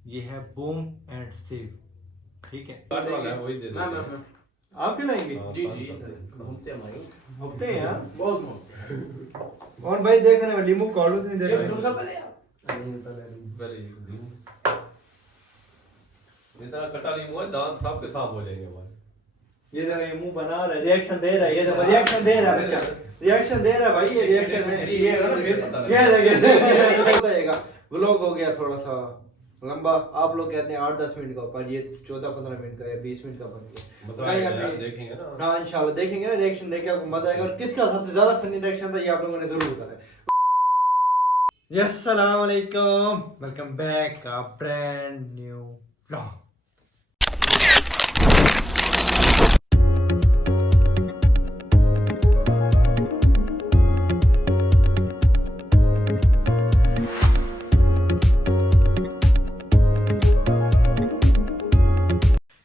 ये है boom and save, ठीक है। काट वाला है वही दे दो। आप खिलाएंगे? जी जी घूमते हैं भाई, घूमते हैं यार बहुत घूमते हैं। और भाई देख रहे हैं लीमू काट लो, नहीं देख रहे तुम सब पहले यार पहले इतना खट्टा नींबू है, दांत साफ के साफ हो जाएंगे हमारे। ये देखो ये मुंह बना रहा है, रिएक्शन दे रहा है, ये देखो रिएक्शन दे रहा है बच्चा, रिएक्शन दे रहा है भाई, ये रिएक्शन है। ये है ना, फिर पता ये देखिए बताइएगा। व्लॉग हो गया थोड़ा सा लंबा, आप लोग कहते हैं 8-10 मिनट का, पर ये 14-15 मिनट का या 20 मिनट का बन गया। बताइए यार, देखेंगे ना। हाँ इंशाल्लाह देखेंगे ना, रिएक्शन देख के आपको मजा आएगा। और किसका सबसे ज्यादा फनी रिएक्शन था ये आप लोगों ने जरूर बताना है। यस, अस्सलाम वालेकुम, welcome back a brand new vlog.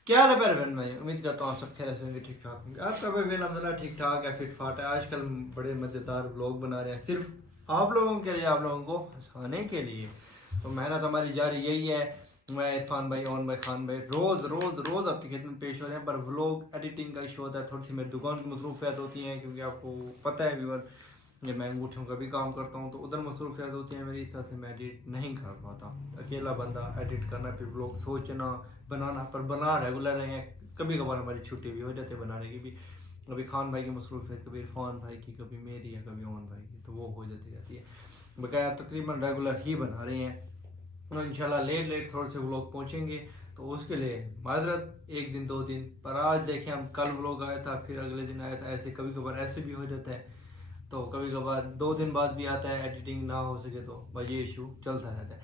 क्या हाल है प्यारे बहन भाई, उम्मीद करता हूँ आप सब खैरियत से होंगे, ठीक ठाक होंगे। आपका भाई भी अल्हम्दुलिल्लाह ठीक ठाक है, फिट फाट है। आजकल बड़े मज़ेदार व्लॉग बना रहे हैं सिर्फ आप लोगों के लिए, आप लोगों को हंसाने के लिए। तो मेहनत हमारी जारी यही है। मैं इरफान भाई, ओन भाई, खान भाई रोज़ रोज़ रोज़ आपकी खिदमत पेश हो रहे हैं। पर व्लॉग एडिटिंग का इशू होता है, थोड़ी सी मेरी दुकान की मसरूफियात होती हैं, क्योंकि आपको पता है व्यूअर जब मैं अंगूठियों का भी काम करता हूँ तो उधर मसरूफियात होती हैं मेरी, इस तरह से मैं एडिट नहीं कर पाता। अकेला बंदा एडिट करना, फिर व्लॉग सोचना, बनाना, पर बना रेगुलर हैं। कभी कभार हमारी छुट्टी भी हो जाती है बनाने की भी, कभी खान भाई की मसरूफियत, कभी इरफान भाई की, कभी मेरी या कभी ओन भाई की, तो वो हो जाती रहती है। बकाया तकरीबन रेगुलर ही बना रहे हैं। इंशाल्लाह लेट थोड़े से व्लॉग पहुँचेंगे, तो उसके लिए माजरत 1 दिन 2 दिन। पर आज देखें हम, कल व्लॉग आया था, फिर अगले दिन आया था, ऐसे कभी कभार ऐसे भी हो जाता है। तो कभी कभार 2 दिन बाद भी आता है, एडिटिंग ना हो सके तो भाई ये इशू चलता रहता है।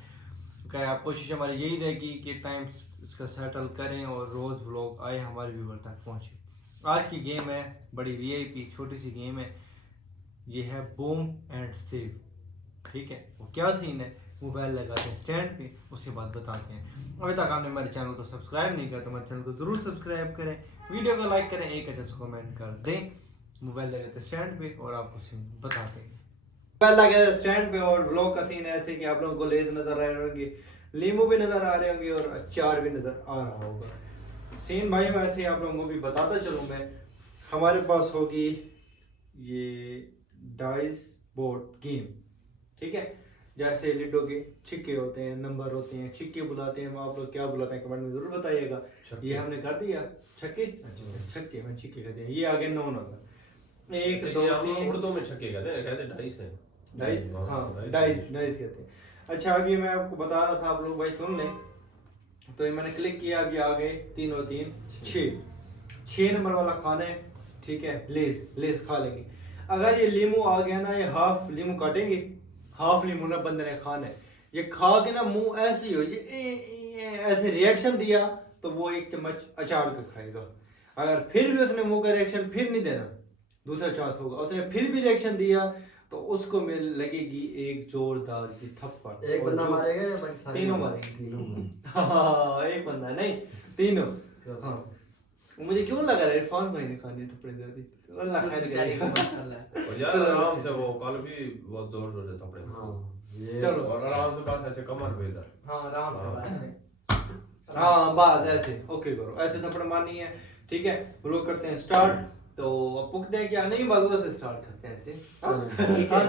क्या आप कोशिश हमारी यही रहेगी कि टाइम इसका सेटल करें और रोज़ व्लॉग आए, हमारे व्यूवर तक पहुँचे। आज की गेम है बड़ी वीआईपी छोटी सी गेम है, ये है बूम एंड सेव, ठीक है। वो क्या सीन है, मोबाइल लगाते हैं स्टैंड पे, उसके बाद बताते हैं। अभी तक आपने हमारे चैनल को सब्सक्राइब नहीं किया तो हमारे चैनल को ज़रूर सब्सक्राइब करें, वीडियो को लाइक करें, एक अच्छा सा कमेंट कर दें। मोबाइल लगाते हैं स्टैंड पे और आपको सीन बताते हैं। मोबाइल लगे स्टैंड पे और व्लॉग का सीन ऐसे कि आप लोगों को लेज नजर आ रहे होंगे, लीमू भी नजर आ रहे होंगे और अचार भी नजर आ रहा होगा। सीन भाई वैसे आप लोगों को भी बताता चलूँ मैं। हमारे पास होगी ये डाइस बोर्ड गेम, ठीक है। जैसे लिडो के छिक्के होते हैं, नंबर होते हैं, छिक्के बुलाते हैं, आप लोग क्या बुलाते हैं कमेंट में जरूर बताइएगा। ये हमने कर दिया छक्के, छक्के में छिक्के कहते हैं। ये आगे 9 नंबर, 1 2 3 उर्दू में छक्के कहते हैं डाइस है। डाइस, हाँ डाइस कहते हैं। अच्छा अब ये मैं आपको बता रहा था, आप लोग भाई सुन लें। तो ये मैंने क्लिक किया, अब ये आ गए 3 और 3 6 नंबर वाला खाना है, ठीक है। लेस खा लेंगे। अगर ये लीमू आ गया ना, ये हाफ लीमू काटेंगे, हाफ लीमू ना बंदे ने खाना है। ये खा के ना मुंह ऐसे ही हो, ये ऐसे रिएक्शन दिया तो वो 1 चम्मच अचार का खाएगा। अगर फिर भी उसने मुंह का रिएक्शन फिर नहीं देना, दूसरा चांस होगा। उसने फिर भी रिएक्शन दिया तो उसको मिल लगेगी एक जोरदार की थप्पड़। एक बंदा मारेगा या बाकी सारे? तीनों मारेंगे। हाँ एक बंदा नहीं, तीनों। हाँ मुझे क्यों लगा रहा है इरफान भाई ने खाने थप्पड़े ज्यादा। अल्लाह खैर करे। और यार आराम से वो कल भी बहुत जोर जोर से थपड़े। हाँ ये चलो और आराम से बस ऐसे कमर पे इधर। हाँ आराम से ऐसे। हाँ बात ऐसे ओके करो, ऐसे थप्पड़ मारनी है, ठीक है। व्लॉग करते हैं स्टार्ट। तो अब पुकते हैं क्या, नहीं बाजू से स्टार्ट करते हैं ऐसे, हाथ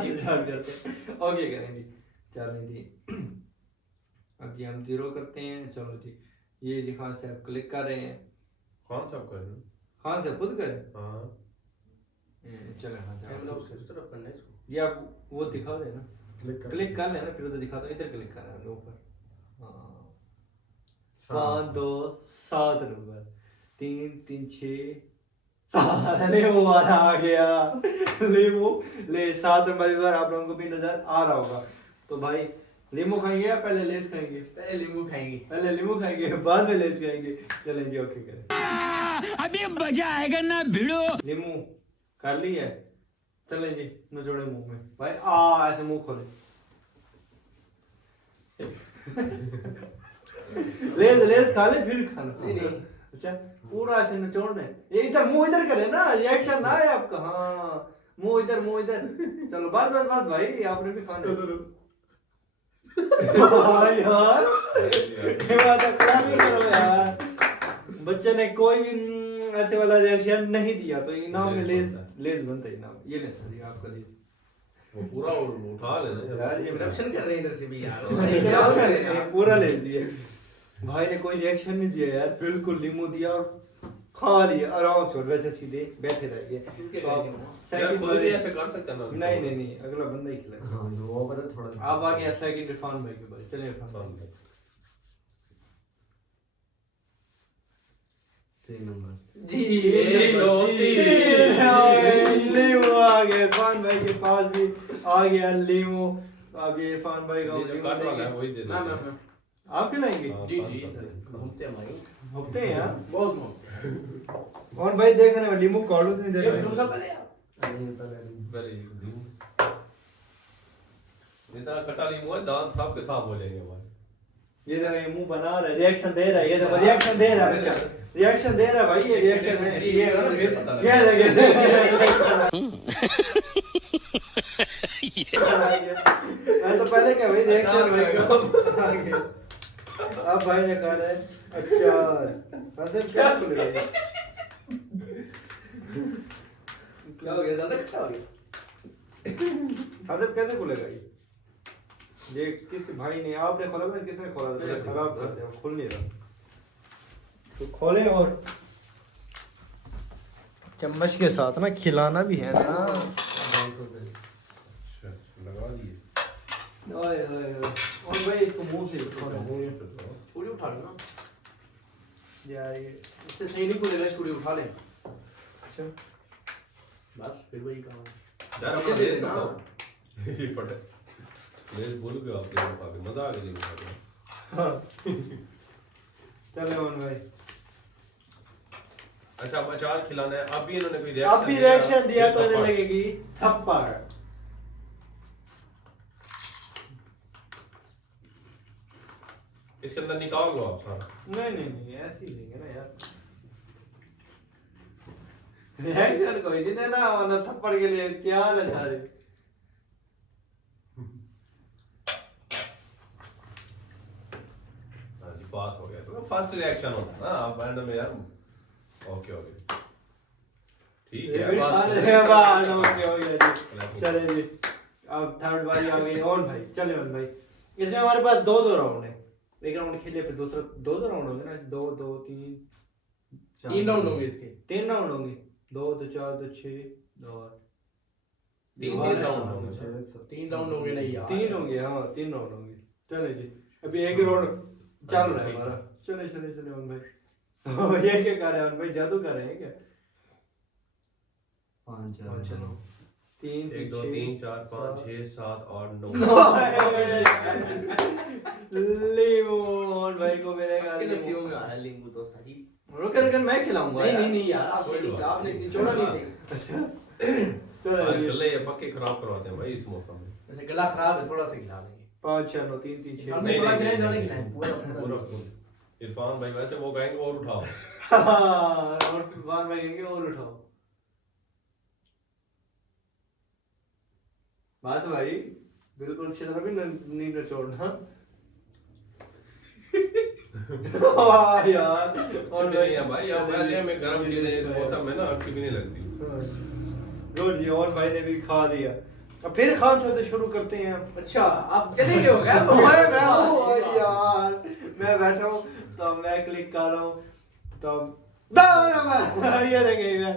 से स्टार्ट करते हैं। ओके करेंगे, चलो जी। अब ये हम 0 करते हैं, चलो जी। ये जी खान से आप क्लिक कर रहे हैं, कौन सा कर रहे? खान से खुद कर, हां चलो हाँ कैमरा उस तरफ करना है इसको। ये आप वो दिखा रहे हैं ना, क्लिक कर लेना, फिर उधर दिखाता हूँ, इधर क्लिक करना है ऊपर। हाँ 5 2 7 नंबर, 3 3 6 7 लीमू वाला आ गया। लीमू ले 7 नंबर बार आप लोगों को भी नजर आ रहा होगा। तो भाई लीमू खाएंगे या पहले लेस खाएंगे? पहले लींबू खाएंगे। पहले लीमू खाएंगे बाद में लेस खाएंगे। चलें जी ओके करें, अभी मजा आएगा ना भिड़ो। लीमू कर ली है, चलें जी नचोड़े मुंह में भाई। ऐसे मुंह खोले। लेस खा ले फिर खाना। नहीं नहीं अच्छा पूरा ऐसे निचोड़ने, इधर मुंह इधर करे ना, रिएक्शन ना है आपका। हाँ मुंह इधर। चलो बस भाई आपने भी खाना। यार आता, क्लैपिंग करो यार। बच्चे ने कोई भी ऐसे वाला रिएक्शन नहीं दिया तो इनाम में लेस लेस बनता है इनाम। ये ले सर, ये आपका लेस। वो पूरा उठा लेना यार ये करप्शन कर रहे हैं इधर से भी यार ख्याल कर रहे हैं, पूरा ले दिया। भाई ने कोई रिएक्शन नहीं दिया यार, बिल्कुल लीमू दिया, खा लिया आराम से, वैसे सीधे बैठे रह गए। यार खुद भी ऐसे कर सकते हैं ना। नहीं, अगला बंदा ही खिलाएगा। हाँ जो वो पता थोड़ा अब आ गया सेकंड इरफान भाई के पास। चलिए इरफान भाई 3 नंबर। जी एक, दो, तीन। लीमू आ गया इरफान भाई के पास भी आ गया लीमू। अब ये इरफान भाई का ये जो काट वाला है वही दे दो। मैं आप खिलाएंगे? हाँ, जी 500 घूमते हैं भाई, हफ्ते हैं यार। बहुत घूमते कौन भाई देख रहे हैं लीमू काटो तो नहीं देख हैं। रहे तुम सब पहले यार नहीं पहले वेरी गुड। जितना खट्टा नींबू है दांत साफ के साफ हो जाएंगे हमारे। ये देखो ये मुंह बना रहा है, रिएक्शन दे रहा है। ये देखो रिएक्शन दे रहा है बच्चा, रिएक्शन दे रहा है भाई, ये रिएक्शन है। जी, ये ना फिर पता लगा। ये मैं तो पहले क्या भाई रिएक्शन भाई अब भाई ने कहा है अच्छा मतलब क्या खुल गया क्या हो गया, ज्यादा खट्टा हो गया। मतलब कैसे खुलेगा ये किस भाई ने, आपने खोला ना किसने खोला था? खराब कर दिया, खुल नहीं रहा। तो खोले और चम्मच के साथ ना खिलाना भी है ना। लगा दिए। ओए ओए ओए और भाई इसको मुंह से खोला छुरी उठा लेना यार ये इससे सही नहीं खुलेगा, छुरी उठा ले अच्छा बस फिर वही काम। यार इसे अपना दे लेस देना। बताओ। ये पटे लेस बोल के आप ये खा के मजा आ गया नींबू खा के। हाँ। चले मन भाई अच्छा अब अचार खिलाना है। अब भी इन्होंने कोई अब भी रिएक्शन दिया तो इन्हें थप्पड़। लगेगी थप्पड़। इसके अंदर निकाल लो आप सारा। नहीं ऐसे ही लेंगे ना यार। रिएक्शन कोई नहीं देना, वरना थप्पड़ के लिए क्या है सारे। हाँ जी पास हो गया। तो फर्स्ट रिएक्शन होता है ना आप एंड में यार। ओके ओके ठीक है। ओके हो गया जी। चले जी अब थर्ड बारी आ गई ऑन भाई। चले ऑन भाई, इसमें हमारे पास दो राउंड है। एक राउंड खेले फिर दूसरा दो राउंड होंगे ना, दो दो तीन 3 राउंड होंगे इसके। 3 राउंड होंगे, 2 तो 4 तो 6 और 3 राउंड होंगे। 3 राउंड होंगे नहीं यार। 3 होंगे। हाँ 3 राउंड होंगे। चले जी अभी एक राउंड चल रहा है हमारा। चले ऑन भाई। ये क्या कर रहे हैं ऑन भाई, जादू कर रहे हैं क्या? 5 हाँ, चलो 3 1 2 3 4 5 6 7 8 9। लीमू ऑन भाई को मिलेगा अच्छे नसीबों लीमू। में आ रहा है लींबू दोस्त जी। रुक मैं खिलाऊंगा नहीं यार आप सही नहीं, आपने इतनी चौड़ा नहीं सही। चलो जी गले ये पक्के खराब करवाते हैं भाई इस मौसम में। वैसे गला खराब है, थोड़ा सा खिला देंगे। 5 6 9 3 3 6 हमने थोड़ा खिलाया, ज्यादा खिलाया पूरा। इरफान भाई वैसे वो कहेंगे और उठाओ। और बार में कहेंगे और उठाओ। बस भाई बिल्कुल अच्छी तरह भी नहीं छोड़ना। वाह यार और नहीं है भाई अब वैसे में गर्म चीजें मौसम में ना अच्छी भी नहीं लगती। गुड जी और भाई ने भी खा लिया। अब फिर खान साहब से शुरू करते हैं। अच्छा आप चले गए हो क्या? मैं हूँ यार, मैं बैठा हूँ तो मैं क्लिक कर रहा हूँ तो ये देखेगा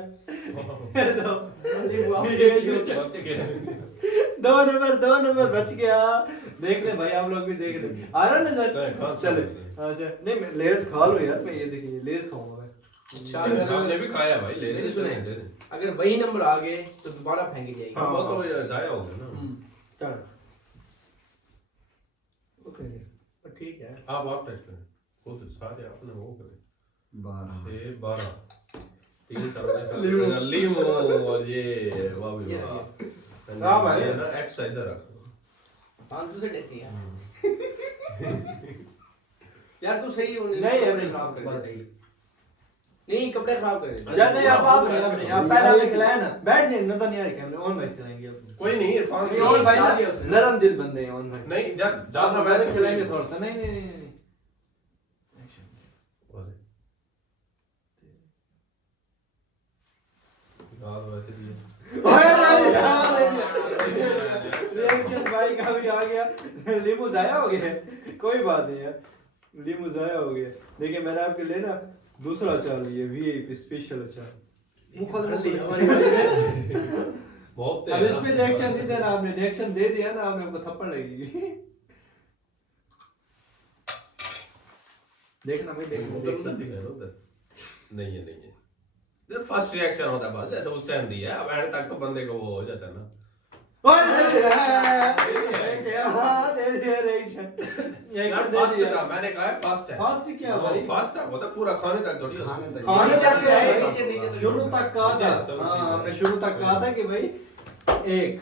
दो नंबर बच गया। देख ले भाई आप लोग भी देख ले आ रहा नजर। चले नहीं मैं लेस खा लो यार, मैं ये देखिए लेस खाऊंगा मैं। अच्छा हमने भी खाया भाई ले मेरी ले सुने, ले। अगर वही नंबर आ गए तो दोबारा फेंकी जाएगी। हाँ। वो तो जाया हो गया ना। चल ओके ठीक है। आप टच करें खुद सारे आपने वो करें 12 12 3 तरह लीमू और ये वाह भी ये वाह। हाँ भाई। ये ना एक्स्ट्रा इधर रखो। 500 से टेसी है यार। तू सही हो नहीं है, कपड़े खराब कर देता। नहीं कपड़े खराब कर देता। यार नहीं आप पहले आपने खिलाया ना, बैठ जाइए नजर नहीं आ रही कैमरे। ऑन भाई खिलाएंगे अब। कोई नहीं इरफान नहीं, ऑन भाई खिला ना दिया उसने। नरम दिल बंदे हैं ऑन भाई। नहीं जब ज्यादा ज्यादा वैसे वैसे खिलाएंगे थोड़ा सा। नहीं लीमू जाया हो गया, कोई बात नहीं यार, लीमू जाया हो गया। देखिए मैंने आपके लिए ना दूसरा अचार लिया, वीआईपी स्पेशल अचार। बहुत अब इसमें रिएक्शन नहीं देना आपने, रिएक्शन दे दिया ना आपने, आपको थप्पड़ लगेगी। देखना भाई, देखना नहीं है फर्स्ट रिएक्शन होता है बस, जैसे उस टाइम दिया अब एंड तक तो बंदे को वो हो जाता है ना। मैंने कहा फास्ट है, फास्ट क्या भाई, फास्ट है वो तो पूरा खाने तक थोड़ी खाने तक। खाने तक क्या है, नीचे नीचे तो शुरू तक कहा था। चलो, हाँ ठीक है। हमने शुरू तक कहा था कि भाई 1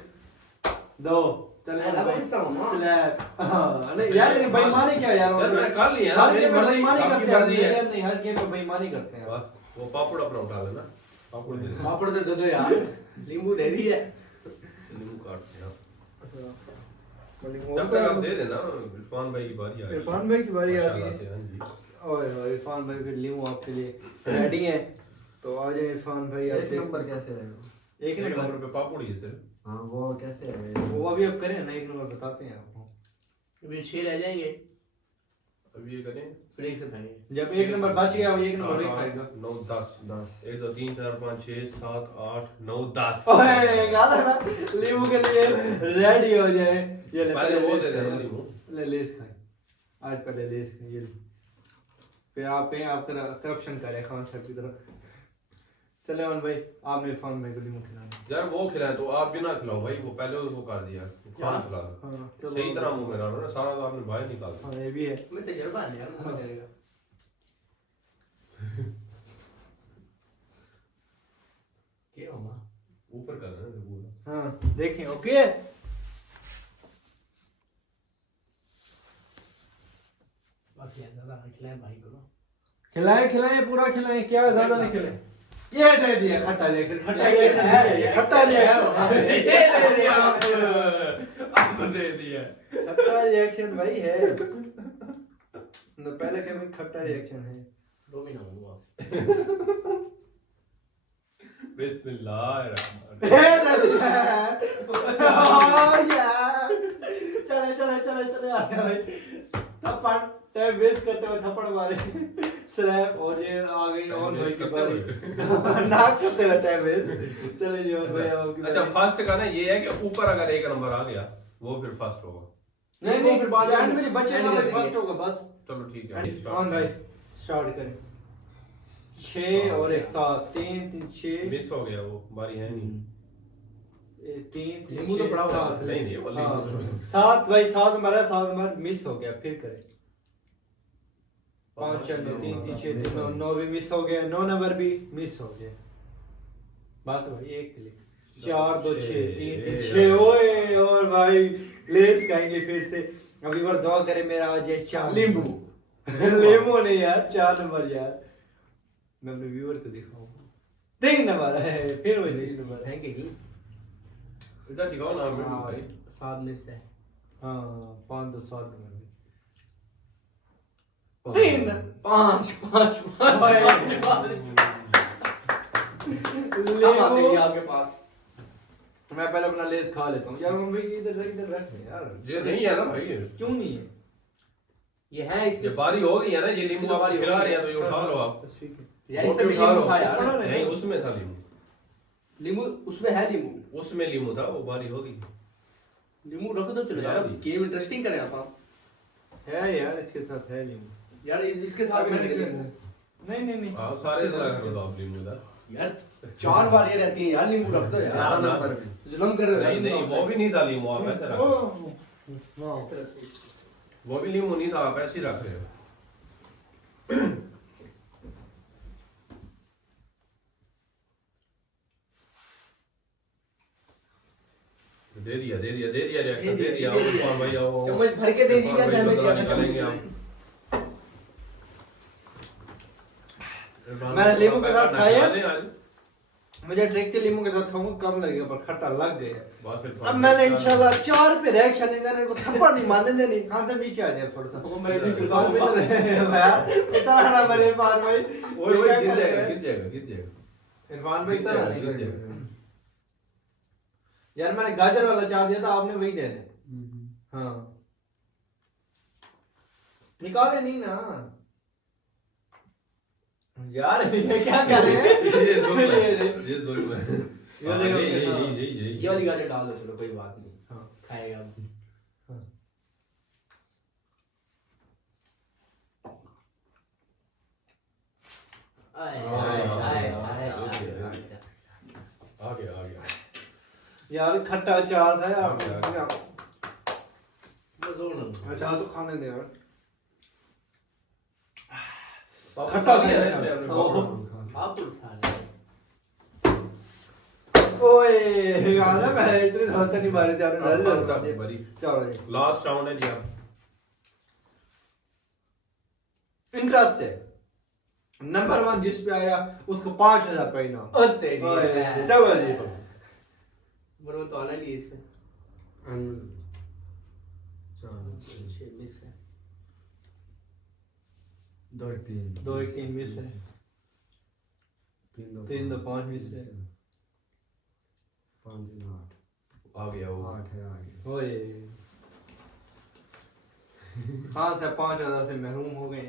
2 चल अरे भाई साहब, स्लैब। हाँ नहीं यार, ये बेईमानी क्या यार, यार मैंने कर लिया ना, हर गेम में मेरी बेईमानी सबकी करते हैं मर्जी है। यार, नहीं हर गेम में बेईमानी करते हैं। बस वो पापड़ अपना उठा लेना, पापड़ दे दे, पापड़ दे दो यार, नींबू दे दी है। नींबू काट के हाँ। जब तक आप दे देना, इरफान भाई की बारी आ गई। इरफान भाई की बारी आ गई माशाल्लाह है। से, हाँ जी। ओए ओए इरफान भाई के लीमू आपके लिए रेडी है, तो आ जाए इरफान भाई। एक नंबर कैसे आएगा? एक एक नंबर नंबर पे पापड़ ही है सिर्फ। हाँ वो कैसे आएगा? वो अभी अब करें ना, एक नंबर बताते हैं आपको। अभी 6 रह जाएंगे, अब ये करें फिर एक से खाएंगे। जब एक नंबर बच गया, वो एक नंबर ही खाएगा। 9 10 10 1 2 3 4 5 6 7 8 9 10। ओए गाला ना लीमू के लिए रेडी हो जाए। ये ले पहले वो लेस दे देना खाएं। नींबू। ले लेस खाएं, आज पहले लेस खाएं। ये लो। फिर आप करप्शन करें खान साहब की तरफ। चले मान भाई, आपने इरफान भाई को लीमू खिलाना। यार वो खिलाए तो आप भी ना खिलाओ भाई, वो पहले उसको कर दिया, खान खिला दो। हाँ चलो। सही तरह मुंह में डालो ना, सारा तो आपने बाहर निकाल दिया। हाँ ये भी है। मैं तजुर्बा है यार, मुझे करेगा। क्या होगा? ऊपर कर रहे हैं पूरा। हाँ देखें, ओके। बस यार ज्यादा खिलाए भाई को ना। खिलाएं खिलाएं पूरा खिलाएं, क्या ज्यादा नहीं खिलाएं। ये दे दिया खट्टा लेकर, खट्टा लेकर है ये, खट्टा लिया ये दे दिया आपको दे दिया। खट्टा रिएक्शन भाई है ना, पहले क्या भाई खट्टा रिएक्शन है। दो भी ना होगा। बिस्मिल्लाहिर्रहमान। चले चले चले चले आ गया भाई, थप्पड़ टाइम वेस्ट करते हुए थप्पड़ मारे स्लैप। और ये आ गई और भाई की बारी, नाक करते हुए टाइम वेस्ट। चले जी और भाई आपकी अच्छा बारी। फर्स्ट का ना ये है कि ऊपर अगर एक नंबर आ गया वो फिर फर्स्ट होगा। नहीं नहीं फिर बाद में एंड में बच्चे end का करेंगे। फर्स्ट होगा बस। चलो ठीक है। ऑन भाई स्टार्ट करें। 6 और 1 7 3 3 6 मिस हो गया, वो बारी है नहीं। 3 लीमू तो पड़ा हुआ है। नहीं नहीं वो लीमू। 7 भाई 7 हमारा 7 हमारा मिस हो गया, फिर करें। 5 4 2 3 3 6 3 9 9 भी मिस हो गया, 9 नंबर भी मिस हो गया। बस भाई एक क्लिक। 4 2 6 3 3 6 ओए और भाई लेस खाएंगे फिर से। अभी बार दुआ करे मेरा आज ये 4 नींबू। नींबू नहीं यार, 4 नंबर यार। मैं अपने व्यूअर को दिखाऊंगा 3 नंबर है, फिर वही 3 नंबर है। Thank you. इधर दिखाओ ना मेरे को भाई। 7 मिस है। हाँ 5 2 7 नंबर 3 5 5 5 लीमू। आपके पास। मैं पहले अपना लेस खा लेता हूँ यार। मम्मी इधर रख यार, ये नहीं है ना भाई, ये क्यों नहीं है? ये है इसके ये बारी हो गई है ना, ये नींबू आप बारी हो खिला गई रहे हैं तो ये उठा लो आप। ठीक है। यार इसमें भी उठा लो। नींबू था यार। नहीं उसमें था नींबू, नींबू उसमें है नींबू। उसमें नींबू था, वो बारी हो गई। नींबू रख दो चलो यार, गेम इंटरेस्टिंग करें आप। है यार इसके साथ है नींबू। यार इसके साथ में नींबू। नहीं नहीं नहीं आप सारे इधर कर दो आप नींबू इधर। यार 4 बार ये रहती है यार, नींबू रख दो यार। ना, ना। जुल्म कर रहे हो नहीं नहीं वो भी नहीं था नींबू, आप ऐसे रख रहे हो। वाह। इस तरह से। वो भी नींबू नहीं था, आप ऐसे ही रख रहे हो। दे दिया रिएक्शन दे दिया। आओ भाई आओ। चम्मच भर के दे दी क्या भाई, सैंडविच बदला क्या निकालेंगे चम्मच आप। मैंने लींबू के साथ खाया। नहीं, आज। मुझे डायरेक्ट लींबू के साथ खाऊंगा कम लगेगा, पर खट्टा लग गया। बस फिर अब मैंने इंशाल्लाह 4 पे रिएक्शन नहीं देना, इनको थप्पड़ नहीं मारने देनी। कहां से पीछे आ जाए थोड़ा सा, वो मेरे भी दुकान पे तो रहे भैया इतना ना मेरे पास भाई। ओए ओए गिर जाएगा गिर जाएगा गिर जाएगा। इरफान भाई इतना नहीं गिर जाएगा। यार मैंने गाजर वाला चाह दिया था, आपने वही देना। हाँ निकाले नहीं ना यार, ये क्या कर रहे हैं? ये जुल्म है, ये जुल्म है। ये देखो, ये वाली गाजर डाल दो, चलो कोई बात नहीं। हाँ। खाएगा अब। आए आए आए आए आए। आ गया यार खट्टा अचार था यार। बस दो ना। अचार तो खाने दे यार। खट्टा खट्टा भी भी है है इसमें यार। अपने आप तो सारे ओए गाना मैं इतने धोते नहीं मारे थे आपने हाँ, बड़ी। चलो जी। लास्ट राउंड है जी अब। इंटरेस्ट है नंबर 1 जिस पे आया उसको 5,000 रुपए इनाम। ओ तेरी ओए, मैं। चलो जी। बरो तो आना नहीं इसमें। चलो मिस है। 2 1 3 2 1 3 मिस है। 3 2 5 मिस है। 5 3 8 आ गया वो। 8 है आगे। ओए हाँ से 5,000 से महरूम हो गए।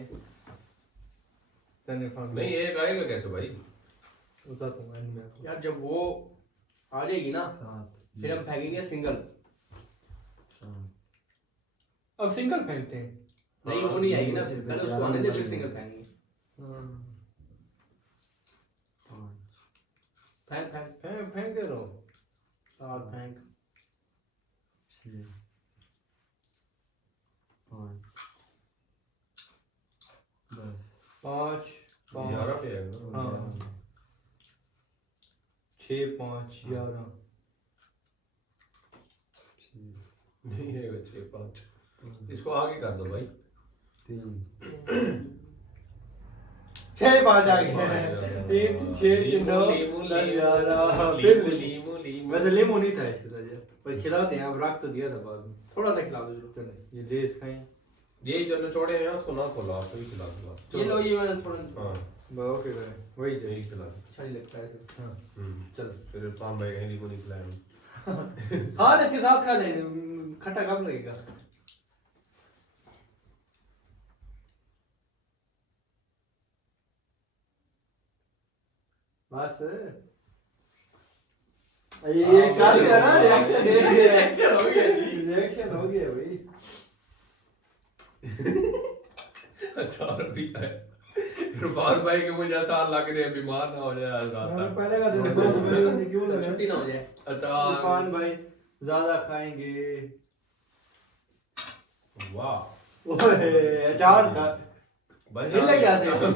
नहीं एक आएगा कैसे भाई? उसका तो मैं नहीं। यार जब वो आ जाएगी ना 7 फिर हम फेंकेंगे सिंगल। 4 अब सिंगल फेंकते हैं। नहीं वो नहीं आएगी ना, फिर पहले उसको आने दे फिर सिंगल फेंकेंगे। 5 फेंक फेंक फेंक दे रहो। 7 फेंक। 6 5 10 5 11 पे आएगा। हाँ 6 5 11 नहीं है 6 5। इसको आगे कर दो भाई। 3 6 5 आ गए। 3 6 3 9 10 लीमू लीमू। वैसे लीमू नहीं था इसके साथ पर खिलाते हैं। अब रख तो दिया था बाद में। थोड़ा सा खिला दो चलो। चलो ये लेस खाएं। ये जो निचोड़े हैं उसको ना खोलो, आप भी खिला दो। ये लो, ये मैंने थोड़ा हाँ ओके भाई वही यही चाहिए। खिला दो। अच्छा नहीं लगता है ऐसे। हाँ चल फिर इरफान भाई कहीं लीमू नहीं खिलाएंगे। हाँ इसके साथ खा लें। खट्टा कब लगेगा? बस ये कर लिया ना रिएक्शन। रिएक्शन हो गया। रिएक्शन हो गया भाई। अचार भी है। इरफान भाई के मुझे ऐसा लग रहा है बीमार ना हो जाए मैंने आज पहले का दिन क्यों लगा? छुट्टी ना हो जाए। अचार। इरफान भाई ज्यादा खाएंगे। वाह ओए अचार था। मिल गया था। था।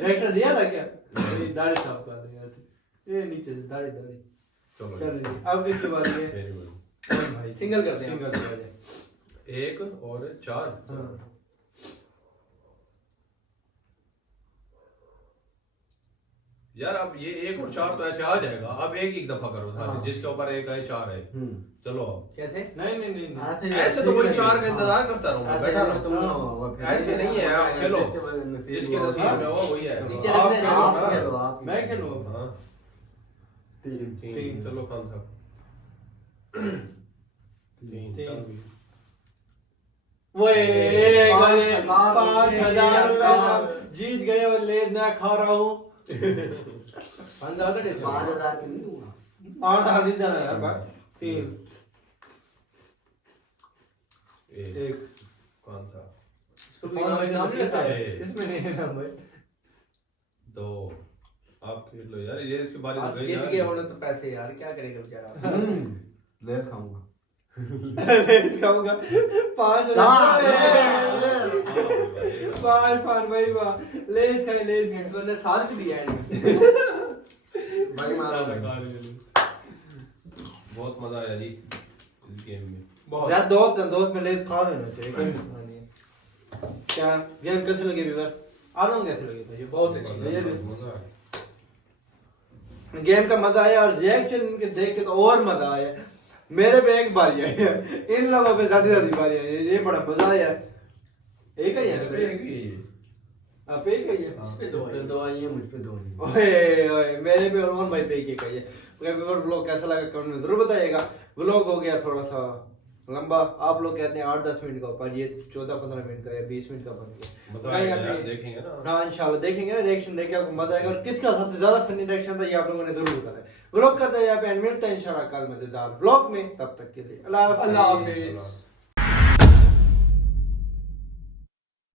रिएक्शन दिया था क्या? दाढ़ी साफ कर दिया था। ये नीचे से दाढ़ी दाढ़ी। चलो चल जी अब किसके बारे में? Very good. कौन भाई? सिंगल करते हैं। सिंगल कर दे। 1 और 4। हाँ। यार अब ये 1 और 4 तो ऐसे आ जाएगा। अब एक दफा करो सारे, हाँ। जिसके ऊपर 1 है 4 है। चलो अब कैसे? नहीं नहीं नहीं नहीं। ऐसे तो कोई 4 का इंतजार करता रहूंगा, बैठा रहूंगा। तुम ऐसे नहीं है, आप खेलो। जिसके नसीब में हो वही है। नीचे आप रखना है। खेलो आप ना। खेलो आप मैं खेलूं अब? हाँ 3 3 चलो खान साहब। 3 तीन। वो एक वाले 5,000 रुपए जीत गए और ले मैं खा रहा हूँ। 5,000 टेस्ट 5,000 की नहीं दूंगा। 8,000 नहीं देना यार भाई। 3 एक कौन सा? तो नाम नहीं आता है। इसमें नहीं है ना भाई। 2 आप खेल लो यार, ये इसके बारे में आज गई जीत यार। गए उन्होंने तो पैसे यार क्या करेगा बेचारा। ले खाऊंगा। लेज खाऊंगा 5,000 5 भाई वाह। लेज खाए लेज इस खाए। बंदे साथ भी दिया है भाई मारो भाई। बहुत मजा आया जी इस गेम में। बहुत। यार दोस्त है, दोस्त में लेज खा लेना चाहिए, कोई मसला नहीं है। क्या गेम कैसे लगे व्यूअर? आप लोगों को कैसे लगे भाई? बहुत अच्छी। ये भी मजा आया। गेम का मजा आया और रिएक्शन इनके देख के तो और मजा आया। मेरे पे एक बारी आई है, इन लोगों पे ज्यादा बारी आई है। ये बड़ा मजा आया। एक ही है एक ही है। आप एक ही है। इस पे 2 मुझ पे 2 आई है, मुझ पे 2 नहीं। ओए ओए मेरे पे और भाई पे एक ही है। व्लॉग कैसा लगा कमेंट में जरूर बताइएगा। व्लॉग हो गया थोड़ा सा लंबा आप लोग कहते हैं 8-10 मिनट का, पर ये 14-15 मिनट का या 20 मिनट का बन गया। बताएंगे कहीं यार, अपने- देखेंगे ना। हाँ इंशाल्लाह देखेंगे ना, रिएक्शन देखे आपको मजा आएगा। और किसका सबसे ज्यादा फनी रिएक्शन था ये आप लोगों ने जरूर बताना है। व्लॉग करते हैं यहाँ पे एंड मिलते हैं इंशाल्लाह कल मजेदार व्लॉग में, तब तक के लिए अल्लाह अल्लाह हाफिज। हाफिज।